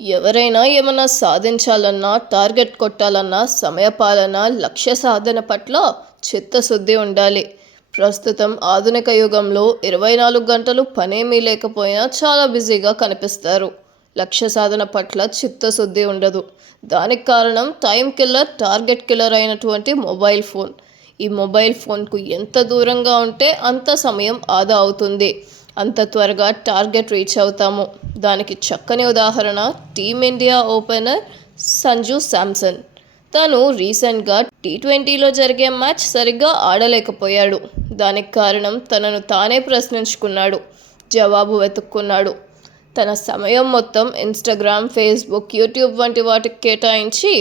ఎవరైనా ఏమన్నా సాధించాలన్నా, టార్గెట్ కొట్టాలన్నా, సమయపాలన, లక్ష్య సాధన పట్ల చిత్తశుద్ధి ఉండాలి. ప్రస్తుతం ఆధునిక యుగంలో 24 గంటలు పనేమీ లేకపోయినా చాలా బిజీగా కనిపిస్తారు. లక్ష్య సాధన పట్ల చిత్తశుద్ధి ఉండదు. దానికి కారణం టైం కిల్లర్, టార్గెట్ కిల్లర్ అయినటువంటి మొబైల్ ఫోన్. ఈ మొబైల్ ఫోన్కు ఎంత దూరంగా ఉంటే అంత సమయం ఆదా అవుతుంది, అంత త్వరగా టార్గెట్ రీచ్ అవుతాము. దానికి చక్కని ఉదాహరణ టీమిండియా ఓపెనర్ సంజు శాంసన్. తను రీసెంట్గా T20లో జరిగే మ్యాచ్ సరిగ్గా ఆడలేకపోయాడు. దానికి కారణం తనను తానే ప్రశ్నించుకున్నాడు, జవాబు వెతుక్కున్నాడు. తన సమయం మొత్తం ఇన్స్టాగ్రామ్, ఫేస్బుక్, యూట్యూబ్ వంటి వాటికి కేటాయించి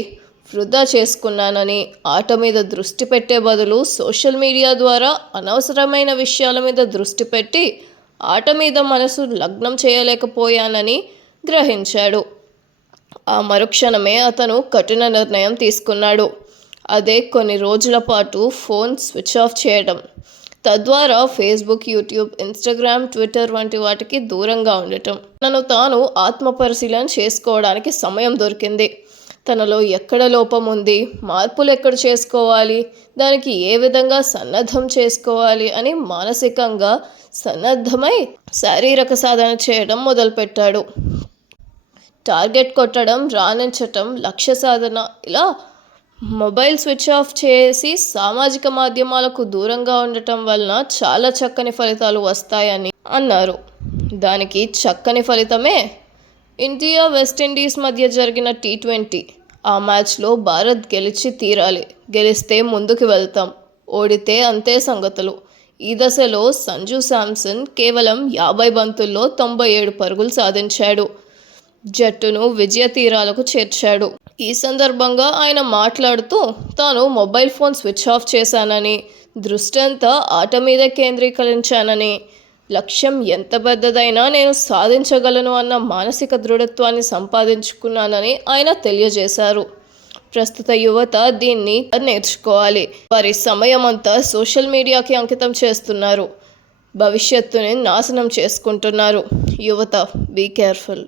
వృధా చేసుకున్నానని, ఆట మీద దృష్టి పెట్టే బదులు సోషల్ మీడియా ద్వారా అనవసరమైన విషయాల మీద దృష్టి పెట్టి ఆట మీద మనసు లగ్నం చేయలేకపోయానని గ్రహించాడు. ఆ మరుక్షణమే అతను కఠిన నిర్ణయం తీసుకున్నాడు. అదే కొన్ని రోజుల పాటు ఫోన్ స్విచ్ ఆఫ్ చేయడం. తద్వారా ఫేస్బుక్, యూట్యూబ్, ఇన్స్టాగ్రామ్, ట్విట్టర్ వంటి వాటికి దూరంగా ఉండటం. తనను తాను ఆత్మపరిశీలన చేసుకోవడానికి సమయం దొరికింది. తనలో ఎక్కడ లోపం ఉంది, మార్పులు ఎక్కడ చేసుకోవాలి, దానికి ఏ విధంగా సన్నద్ధం చేసుకోవాలి అని మానసికంగా సన్నద్ధమై శారీరక సాధన చేయడం మొదలుపెట్టాడు. టార్గెట్ కొట్టడం, రాణించటం, లక్ష్య సాధన, ఇలా మొబైల్ స్విచ్ ఆఫ్ చేసి సామాజిక మాధ్యమాలకు దూరంగా ఉండటం వలన చాలా చక్కని ఫలితాలు వస్తాయని అన్నారు. దానికి చక్కని ఫలితమే ఇండియా వెస్టిండీస్ మధ్య జరిగిన T20. ఆ మ్యాచ్లో భారత్ గెలిచి తీరాలి. గెలిస్తే ముందుకు వెళ్తాం, ఓడితే అంతే సంగతులు. ఈ దశలో సంజు శాంసన్ కేవలం 50 బంతుల్లో 97 పరుగులు సాధించాడు. జట్టును విజయ తీరాలకు చేర్చాడు. ఈ సందర్భంగా ఆయన మాట్లాడుతూ, తాను మొబైల్ ఫోన్ స్విచ్ ఆఫ్ చేశానని, దృష్టి అంతా ఆట మీదే కేంద్రీకరించానని, లక్ష్యం ఎంత పెద్దదైనా నేను సాధించగలను అన్న మానసిక దృఢత్వాన్ని సంపాదించుకున్నానని ఆయన తెలియజేశారు. ప్రస్తుత యువత దీన్ని నేర్చుకోవాలి. వారి సమయం అంతా సోషల్ మీడియాకి అంకితం చేస్తున్నారు, భవిష్యత్తుని నాశనం చేసుకుంటున్నారు. యువత, బీ కేర్ఫుల్.